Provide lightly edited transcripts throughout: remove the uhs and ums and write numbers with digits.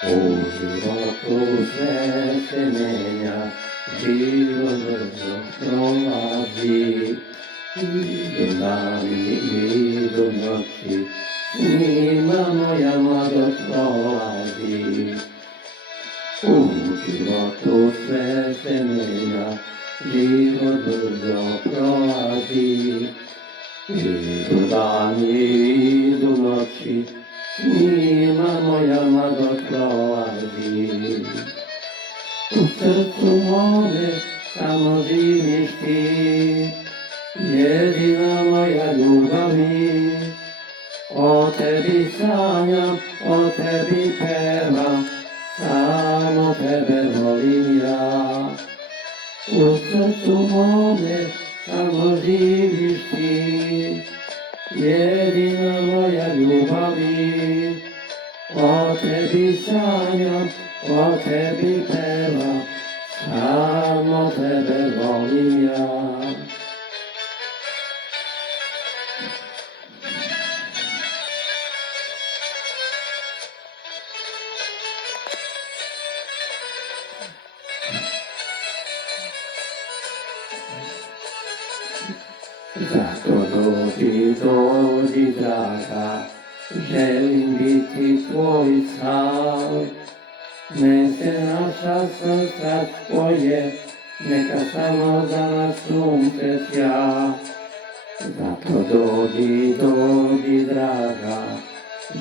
У животу все семеня, живо провади, і до нами, і до ночі, сніма моя младость провади. У животу все семеня, живо провади, і до нами, і до ночі, сніма моя младость провади. У серcu moje samozivniš ti, jedina moja ljubav mi. O tebi sanjam, o tebi pevam, samo tebe volim ja. U srcu mome samo živiš ti, jedina moja ljubav mi. O tebi sanjam, o tebi pevam, samo tebe volim ja. Zato dođi draga, želim biti tvoj sal. Nese naša srca tvoje, neka samo za nas sunce sja. Zato dođi draga,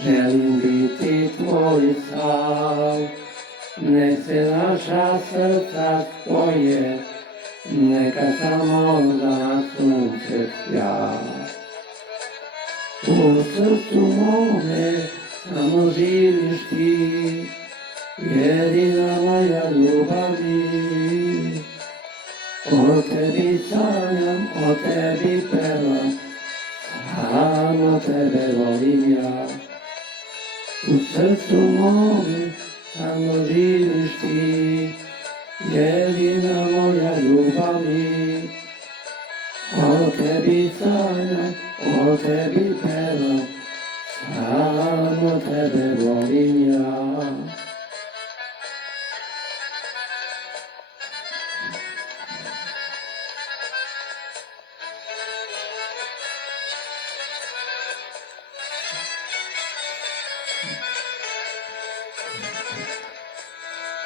želim biti tvoj sal. Nese naša srca tvoje, neka samo za nas sunce sja. U srcu mome samo živiš ti, jedina moja ljubav mi. O tebi sanjam, o tebi pevam, samo tebe volim ja. U srcu mome samo živiš ti, jedina moja ljubav mi. O tebi sanjam, o tebi pevam, samo tebe volim ja.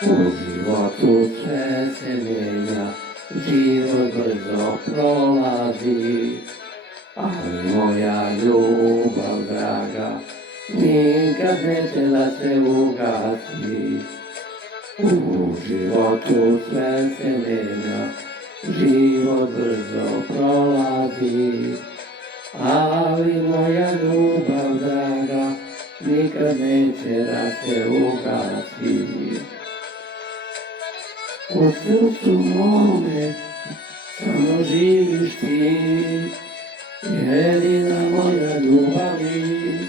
U životu sve se mijenja, život brzo prolazi, ali moja ljubav draga nikad neće da se ugasi. U životu sve se mijenja, život brzo prolazi, ali moja ljubav draga nikad neće da se ugasi. U srcu mome samo živiš ti, jedina moja ljubav mi.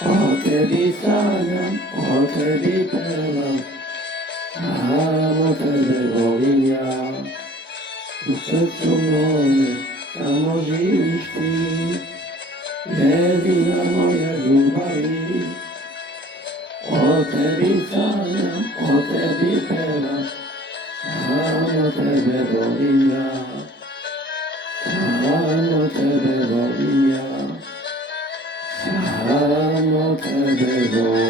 O tebi sanjam, o tebi pevam, samo tebe volim ja. U srcu mome samo živiš ti, jedina moja ljubav mi. O tebi sanjam, o tebi pevam, samo tebe volim ja. Samo tebe volim ja. Samo tebe volim ja.